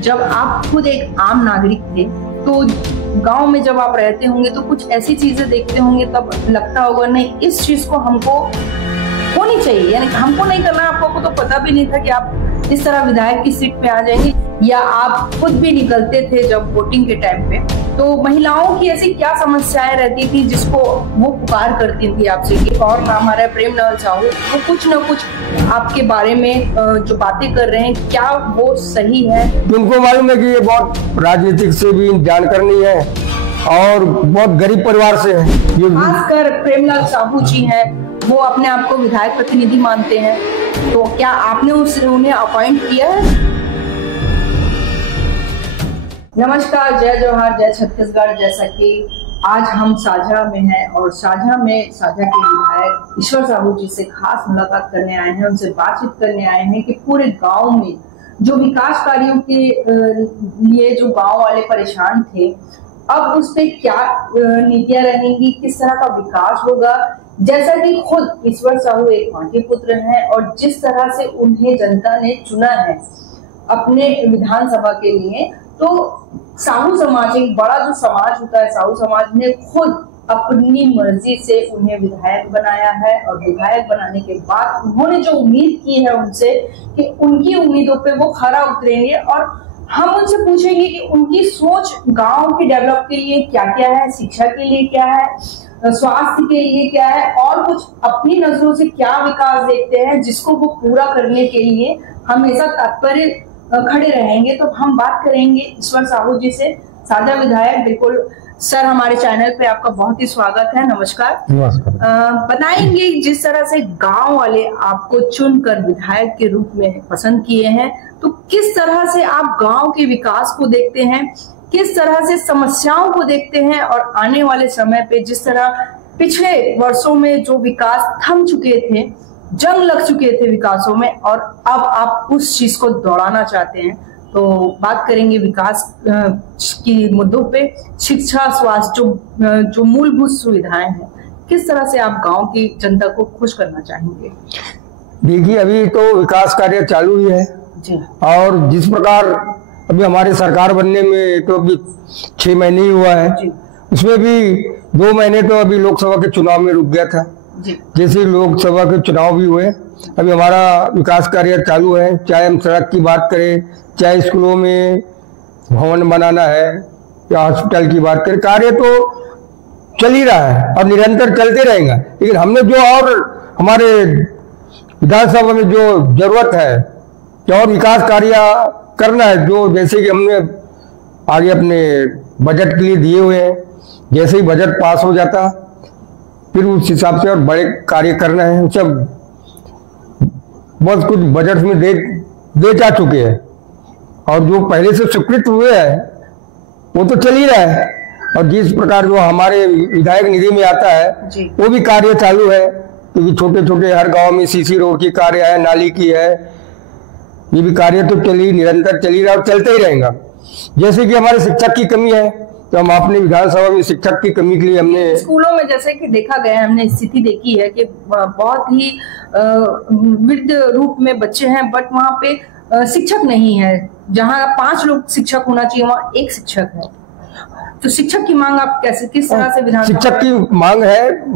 जब आप खुद एक आम नागरिक थे तो गांव में जब आप रहते होंगे तो कुछ ऐसी चीजें देखते होंगे, तब लगता होगा नहीं इस चीज को हमको होनी चाहिए, यानी हमको नहीं करना। आपको तो पता भी नहीं था कि आप इस तरह विधायक की सीट पे आ जाएंगे, या आप खुद भी निकलते थे जब वोटिंग के टाइम पे। तो महिलाओं की ऐसी क्या समस्याएं रहती थी जिसको वो पुकार करती थी आपसे कि और नाम आ रहा है प्रेमनवल साहू, वो कुछ न कुछ आपके बारे में जो बातें कर रहे हैं, क्या वो सही है? उनको मालूम है कि ये बहुत राजनीतिक से भी जानकार नहीं है और बहुत गरीब परिवार से है। खासकर प्रेमलाल साहू जी हैं, वो अपने आप को विधायक प्रतिनिधि मानते हैं, तो क्या आपने उन्हें अपॉइंट किया है? नमस्कार, जय जवाहर, जय छत्तीसगढ़। जैसा कि आज हम साझा में हैं और साझा के विधायक ईश्वर साहू जी से खास मुलाकात करने आए हैं, उनसे बातचीत करने आए हैं कि पूरे गांव में जो विकास कार्यों के लिए जो गांव वाले परेशान थे, अब उस पे क्या नीतियां रहेंगी, किस तरह का विकास होगा। जैसा कि खुद ईश्वर साहू एक माटी पुत्र हैं और जिस तरह से उन्हें जनता ने चुना है अपने विधानसभा के लिए, तो साहू समाज, एक बड़ा जो समाज होता है, साहू समाज ने खुद अपनी मर्जी से उन्हें विधायक बनाया है। और विधायक बनाने के बाद उन्होंने जो उम्मीद की है उनसे कि उनकी उम्मीदों पे वो खरा उतरेंगे, और हम उनसे पूछेंगे कि उनकी सोच गांव के डेवलप के लिए क्या क्या है, शिक्षा के लिए क्या है, स्वास्थ्य के लिए क्या है, और कुछ अपनी नजरों से क्या विकास देखते हैं जिसको वो पूरा करने के लिए हमेशा तत्पर खड़े रहेंगे। तो हम बात करेंगे ईश्वर साहू जी से, साझा विधायक। बिल्कुल सर, हमारे चैनल पे आपका बहुत ही स्वागत है। नमस्कार। बताएंगे जिस तरह से गांव वाले आपको चुनकर विधायक के रूप में पसंद किए हैं, तो किस तरह से आप गांव के विकास को देखते हैं, किस तरह से समस्याओं को देखते हैं, और आने वाले समय पे जिस तरह पिछले वर्षों में जो विकास थम चुके थे, जंग लग चुके थे विकासों में, और अब आप उस चीज को दौड़ाना चाहते हैं। तो बात करेंगे विकास की मुद्दों पे, शिक्षा, स्वास्थ्य, जो मूलभूत सुविधाएं हैं, किस तरह से आप गांव की जनता को खुश करना चाहेंगे? देखिए, अभी तो विकास कार्य चालू ही है जी। और जिस प्रकार अभी हमारे सरकार बनने में तो अभी 6 महीने ही हुआ है जी। उसमें भी 2 महीने तो अभी लोकसभा के चुनाव में रुक गया था जी। जैसे लोकसभा के चुनाव भी हुए, अभी हमारा विकास कार्य चालू है। चाहे हम सड़क की बात करें, चाहे स्कूलों में भवन बनाना है, या हॉस्पिटल की बात करें, कार्य तो चल ही रहा है और निरंतर चलते रहेगा। लेकिन हमने जो और हमारे विधानसभा में जो जरूरत है कि और विकास कार्य करना है, जो जैसे कि हमने आगे अपने बजट के लिए दिए हुए हैं, जैसे ही बजट पास हो जाता फिर उस हिसाब से और बड़े कार्य करना है। सब बहुत कुछ बजट में दे जा चुके हैं और जो पहले से स्वीकृत हुए हैं वो तो चल ही रहा है, और जिस प्रकार जो हमारे विधायक निधि में आता है वो भी कार्य चालू है। क्योंकि छोटे छोटे हर गांव में सीसी रोड की कार्य है, नाली की है, ये भी कार्य तो निरंतर चल ही रहा और चलते ही रहेगा। जैसे कि हमारे शिक्षक की कमी है, तो हम अपने विधानसभा में शिक्षक की कमी के लिए हमने स्कूलों में जैसे कि देखा गया, हमने स्थिति देखी है कि बहुत ही वृद्ध रूप में बच्चे हैं, बट वहाँ पे शिक्षक नहीं है। जहाँ 5 लोग शिक्षक होना चाहिए वहाँ 1 शिक्षक है। तो शिक्षक की मांग आप कैसे, किस तरह से विधान? शिक्षक की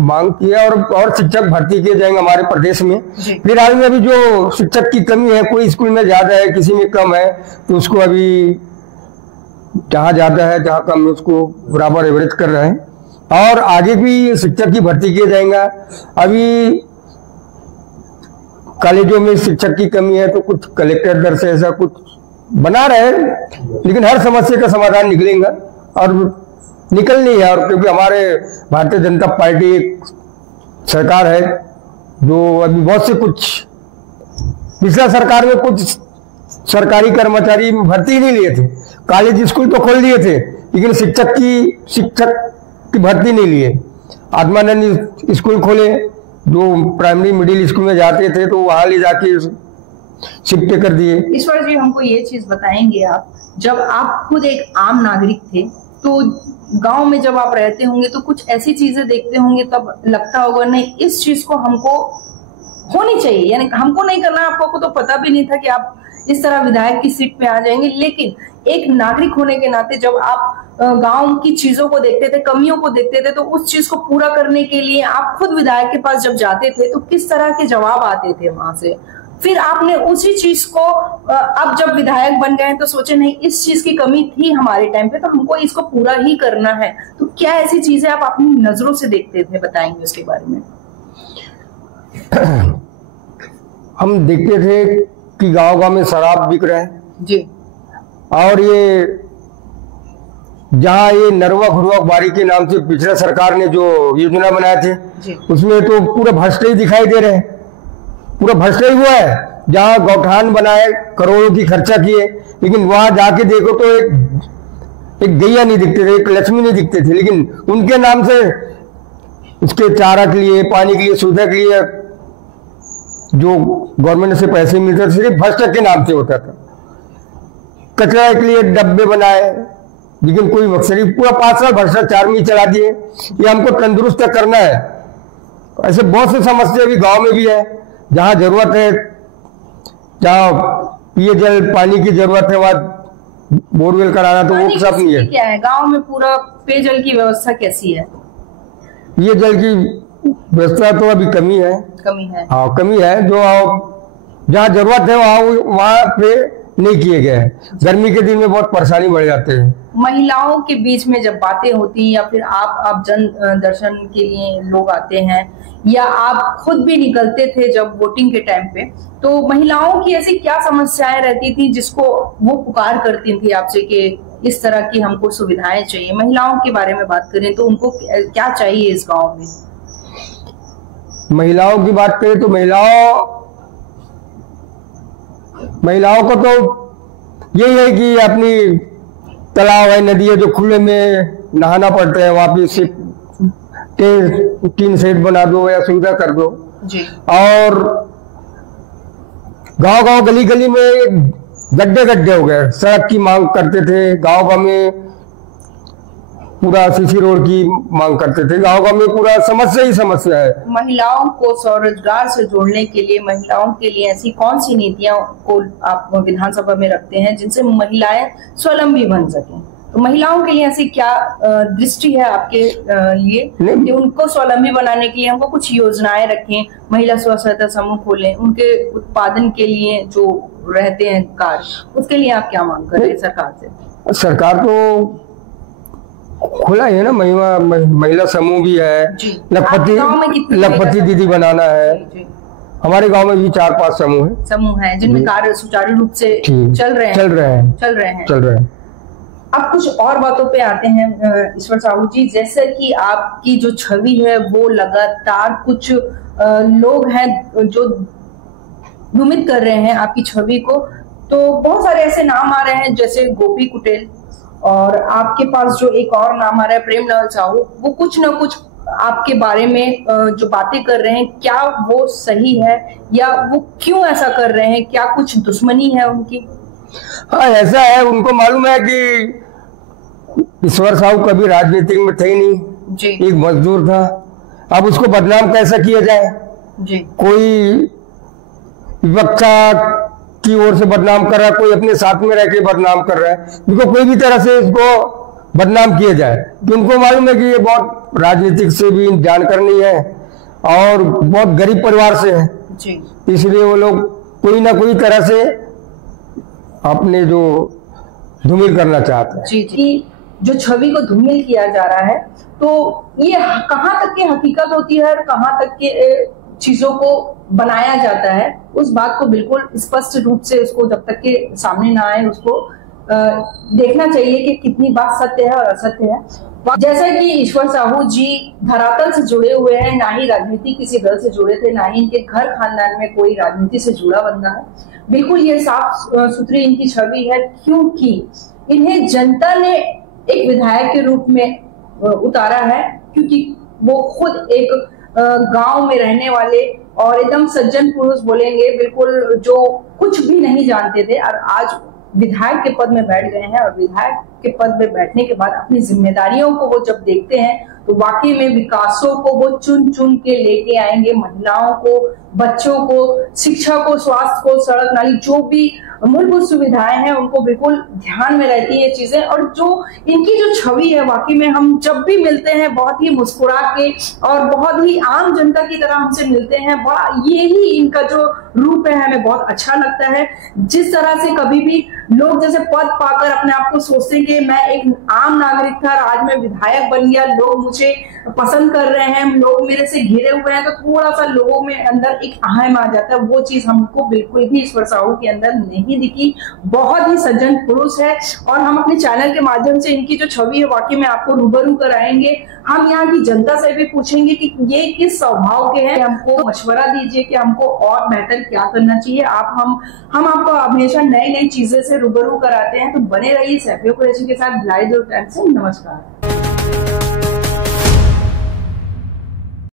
मांग की है और शिक्षक भर्ती किए जाएंगे हमारे प्रदेश में। फिलहाल में अभी जो शिक्षक की कमी है, कोई स्कूल में ज्यादा है, किसी में कम है, तो उसको अभी जहाँ ज्यादा है जहाँ कम है उसको बराबर एवरेज कर रहे हैं, और आगे भी शिक्षक की भर्ती किया जाएगा। अभी कॉलेजों में शिक्षक की कमी है तो कुछ कलेक्टर दर से ऐसा कुछ बना रहे हैं, लेकिन हर समस्या का समाधान निकलेगा और निकलनी है। और क्योंकि हमारे भारतीय जनता पार्टी एक सरकार है जो अभी बहुत से कुछ पिछला सरकार में कुछ सरकारी कर्मचारी भर्ती नहीं लिए थे, कॉलेज स्कूल तो खोल दिए थे, लेकिन शिक्षक की भर्ती नहीं लिए। आत्मानंद स्कूल खोले, जो प्राइमरी मिडिल स्कूल में जाते थे तो वहां ले जाके शिफ्ट कर दिए। ईश्वर जी, हमको ये चीज बताएंगे आप, जब आप खुद एक आम नागरिक थे तो गांव में जब आप रहते होंगे तो कुछ ऐसी चीजें देखते होंगे, तब लगता होगा नहीं इस चीज को हमको होनी चाहिए, यानी हमको नहीं करना। आपको तो पता भी नहीं था कि आप इस तरह विधायक की सीट पे आ जाएंगे। लेकिन एक नागरिक होने के नाते जब आप गांव की चीजों को देखते थे, कमियों को देखते थे, तो उस चीज को पूरा करने के लिए आप खुद विधायक के पास जब जाते थे तो किस तरह के जवाब आते थे वहां से? फिर आपने उसी चीज को अब जब विधायक बन गए तो सोचे नहीं, इस चीज की कमी थी हमारे टाइम पे तो हमको इसको पूरा ही करना है। तो क्या ऐसी चीजें आप अपनी नजरों से देखते थे, बताएंगे उसके बारे में? हम देखते थे कि गांव-गांव में शराब बिक रहा है जी, और ये जहाँ ये नरवा घुरवा बारी के नाम से पिछला सरकार ने जो योजना बनाए थे जी, उसमें तो पूरा भ्रष्ट ही दिखाई दे रहे हैं, पूरा भ्रष्ट ही हुआ है। जहाँ गौठान बनाए, करोड़ों की खर्चा किए, लेकिन वहां जाके देखो तो एक गैया नहीं दिखते थे, एक लक्ष्मी नहीं दिखते थे, लेकिन उनके नाम से उसके चारा के लिए, पानी के लिए, सुविधा के लिए जो गवर्नमेंट से पैसे मिलते थे सिर्फ भ्रष्ट के नाम से होता था। कचरा के लिए डब्बे बनाए, लेकिन कोई मकसद नहीं। पूरा 5 साल भ्रष्टाचार में चला दिए। ये हमको तंदुरुस्त करना है। ऐसे बहुत से समस्या भी गांव में भी है, जहां जरूरत है, जहाँ पेयजल पानी की जरूरत है वहां बोरवेल कराना तो वो सब नहीं है। क्या है गांव में पूरा पेयजल की व्यवस्था कैसी है? पेयजल की व्यवस्था तो अभी कमी है। हाँ, कमी है। जो जहाँ जरूरत है वहाँ पे नहीं किए गए हैं। गर्मी के दिन में बहुत परेशानी बढ़ जाते हैं। महिलाओं के बीच में जब बातें होती या फिर आप जन दर्शन के लिए लोग आते हैं या आप खुद भी निकलते थे जब वोटिंग के टाइम पे, तो महिलाओं की ऐसी क्या समस्याएं रहती थी जिसको वो पुकार करती थी आपसे कि इस तरह की हमको सुविधाएं चाहिए? महिलाओं के बारे में बात करें तो उनको क्या चाहिए इस गांव में? महिलाओं की बात करें तो महिलाओं को तो यही है कि अपनी तालाब है, नदी है, जो खुले में नहाना पड़ता है, वहां पे सिर्फ टीन सेट बना दो या सुविधा कर दो जी। और गांव-गांव गली-गली में गड्ढे हो गए। सड़क की मांग करते थे, गांव-गांव में पूरा सीसी रोड की मांग करते थे। गांव-गांव में पूरा समस्या ही समस्या है। महिलाओं को स्वरोजगार से जोड़ने के लिए महिलाओं के लिए ऐसी कौन सी नीतियां को आप विधानसभा में रखते हैं जिनसे महिलाएं स्वावलंबी बन सकें? तो महिलाओं के लिए ऐसी क्या दृष्टि है आपके लिए कि उनको स्वावलंबी बनाने के लिए हमको कुछ योजनाएं रखें, महिला स्व सहायता समूह खोलें, उनके उत्पादन के लिए जो रहते हैं कार्य, उसके लिए आप क्या मांग कर रहे हैं सरकार से? सरकार तो खुला है ना, महिला समूह भी है, लखपति दीदी बनाना है। हमारे गांव में भी 4-5 समूह है जिनमें कार्य सुचारू रूप से चल रहे हैं। अब कुछ और बातों पे आते हैं ईश्वर साहू जी। जैसे कि आपकी जो छवि है वो लगातार कुछ लोग हैं जो भ्रमित कर रहे हैं आपकी छवि को, तो बहुत सारे ऐसे नाम आ रहे हैं जैसे गोपी कुटेल, और आपके पास जो एक और नाम आ रहा है प्रेम नवल साहू, वो कुछ न कुछ आपके बारे में जो बातें कर रहे हैं, क्या वो सही है या वो क्यों ऐसा कर रहे हैं? क्या कुछ दुश्मनी है उनकी? हाँ, ऐसा है। उनको मालूम है कि ईश्वर साहू कभी राजनीति में थे ही नहीं जी। एक मजदूर था। अब उसको बदनाम कैसा किया जाए जी? कोई विपक्ष की ओर से बदनाम कर रहा है, कोई अपने साथ में रह के बदनाम कर रहा है। उनको कोई भी तरह से इसको बदनाम किया जाए, तो उनको मालूम है कि ये बहुत राजनीतिक से भी जानकार नहीं है और बहुत गरीब परिवार से है जी। इसलिए वो लोग कोई ना कोई तरह से अपने जो धूमिल करना चाहते हैं जी। जो छवि को धूमिल किया जा रहा है, तो ये कहाँ तक की हकीकत होती है और कहाँ तक के चीजों को बनाया जाता है, उस बात को बिल्कुल स्पष्ट रूप से उसको जब तक के सामने ना आए उसको देखना चाहिए कि कितनी बात सत्य है और असत्य है। जैसा कि ईश्वर साहू जी धरातल से जुड़े हुए हैं, ना ही राजनीति किसी दल से जुड़े थे, ना ही इनके घर खानदान में कोई राजनीति से जुड़ा बंदा है। बिल्कुल ये साफ सुथरी इनकी छवि है, क्योंकि इन्हें जनता ने एक विधायक के रूप में उतारा है, क्योंकि वो खुद एक गांव में रहने वाले और एकदम सज्जन पुरुष बोलेंगे, बिल्कुल जो कुछ भी नहीं जानते थे और आज विधायक के पद में बैठ गए हैं और विधायक के पद में बैठने के बाद अपनी जिम्मेदारियों को वो जब देखते हैं तो वाकई में विकासों को वो चुन चुन के लेके आएंगे। महिलाओं को, बच्चों को, शिक्षा को, स्वास्थ्य को, सड़क नाली, जो भी मूलभूत सुविधाएं हैं उनको बिल्कुल ध्यान में रहती है ये चीजें। और जो इनकी जो छवि है वाकई में हम जब भी मिलते हैं बहुत ही मुस्कुरा के और बहुत ही आम जनता की तरह हमसे मिलते हैं। बड़ा यही इनका जो रूप है हमें बहुत अच्छा लगता है। जिस तरह से कभी भी लोग जैसे पद पाकर अपने आप को सोचते हैं कि मैं एक आम नागरिक था, आज मैं विधायक बन गया, लोग मुझे पसंद कर रहे हैं, लोग मेरे से घिरे हुए हैं, तो थोड़ा सा लोगों में अंदर एक अहम आ जाता है। वो चीज हमको बिल्कुल भी ईश्वर साहू के अंदर नहीं दिखी। बहुत ही सज्जन पुरुष है और हम अपने चैनल के माध्यम से इनकी जो छवि है वाकई में आपको रूबरू कराएंगे। हम यहाँ की जनता से भी पूछेंगे कि ये किस स्वभाव के हैं, हमको मशवरा दीजिए कि हमको और बेहतर क्या करना चाहिए। हम आपको हमेशा नई नई चीजें से रूबरू कराते हैं, तो बने रहिए सैफिया कुरैशी के साथ। भिलाई 2 टाइम से नमस्कार।